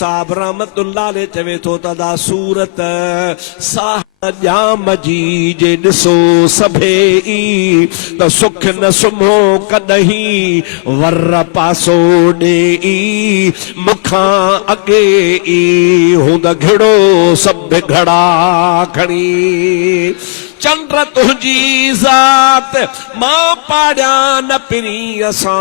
साहब रहमतुल्लाह अलैह चवे थो तदा सूरत जाम जी जे ॾिसो सभे ई त सुख न सुम्हो कॾहिं वर पासो ॾे मुखां अॻे ई हूंद घिड़ो सभु घड़ा खणी चंद्र तुंहिंजी ज़ात मां पाड़िया न पिरी असां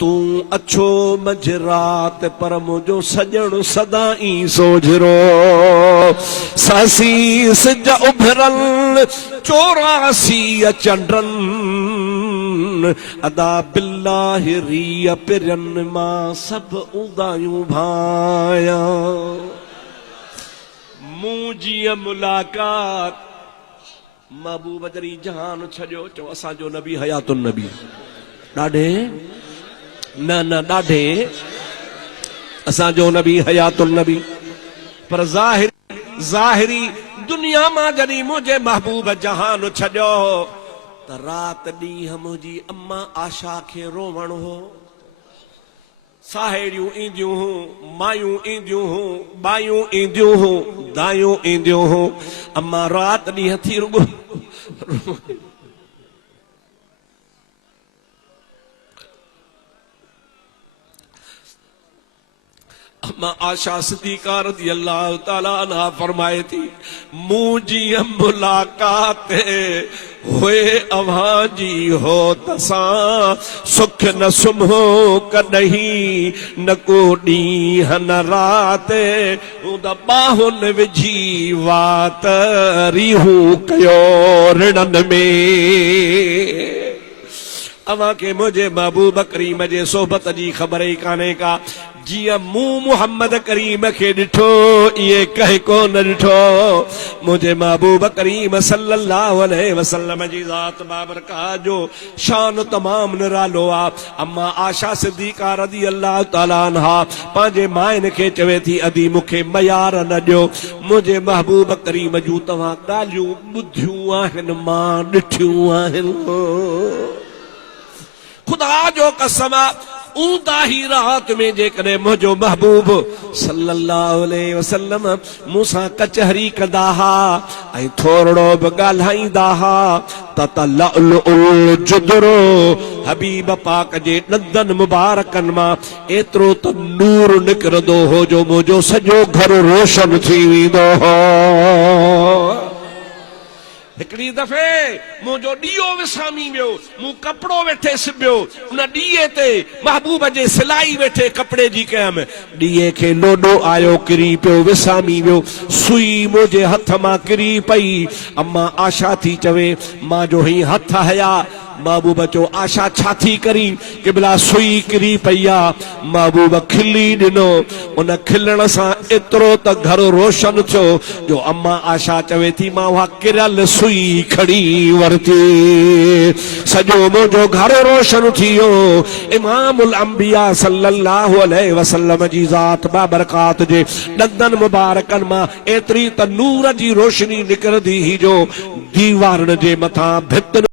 तूं अछो मंझ रात पर मुंहिंजो सजण सदा ई सोझरो सासी सिज उभरल 84 चंडन अदा बिल्लाहि रिय पिरन मां सब उदायूं भाया मुंहिंजी मुलाकात महबूब जरी जहान छॾियो चओ असांजो नबी हयातुन नबी ॾाढे न ॾाढे असांजो नबी हयातुन नबी पर ज़ाहिरी दुनिया मां जॾहिं मुंहिंजे महबूब जहान छॾियो त रात ॾींहं मुंहिंजी अम्मा आशा खे रोवण हो साहेड़ियूं ईंदियूं हूं मायूं ईंदियूं हूं बायूं ईंदियूं हूं दायूं ईंदियूं हूं अम्मा रात ॾींहं थी रुगो अम्मा आशा सिद्दीक़ा रज़ियल्लाहु ताला अन्हा फरमाए थी मुंहिंजी मुलाकात हुए अव्हां जी हो तसां सुख न सुम्हो कॾहिं न को ॾींहं न रात हूंद बाहुन विझी वात रीहूं कयो रिणन में अव्हां के मुझे महबूब करीम जे सोबत जी ख़बर ही काने का जिया मूं मोहम्मद करीम के ॾिठो ये कह कोन ॾिठो मुझे महबूब करीम सल्लल्लाहु अलैहि वसल्लम जी ज़ात बाबरकात जो शान तमाम निरालो आ अम्मा आशा सिद्दीक़ा रज़ियल्लाहु ताला अन्हा पंहिंजे माइन खे चवे थी अदी मूंखे मयार न ॾियो मुझे महबूब करीम जूं तव्हां ॻाल्हियूं ॿुधियूं आहिनि मां ॾिठियूं आहिनि खुदा जो कसम ऊंदा ही रात में जेकॾहिं मुंहिंजो महबूब सल्लल्लाहु अलैहि वसल्लम मूंसां कचहरी कंदा हा ऐं थोरो बि ॻाल्हाईंदा हा त जुदरो हबीब पाक जे ॾंदनि मुबारकनि मां एतिरो त नूर निकिरंदो हो जो मुंहिंजो सॼो घर रोशन थी वेंदो हो हिकिड़ी दफ़े मुंहिंजो ॾीओ विसामी वियो मूं कपिड़ो वेठे सिबियो उन ॾीए ते महबूब जे सिलाई वेठे कपिड़े जी कयमि ॾीए खे लोॾो आयो किरी पियो विसामी वियो सुई मुंहिंजे हथ मां किरी पई अम्मा आशा थी चवे मां जो ही हथ हया महबूब चो आशा छा थी करी किबला सुई किरी पई आ महबूब खिली ॾिनो उन खिलण सां एतिरो त घर रोशन थियो जो अम्मा आशा चवे थी मां उहा किरल सुई खणी वरती सॼो मुंहिंजो घर रोशन थी वियो इमामुल अंबिया सल्लल्लाहु अलैहि वसल्लम जी ज़ात बाबरकात जे ॾंदनि मुबारकनि मां एतिरी त नूर जी रोशनी निकिरंदी ही जो दीवारनि जे मथां भित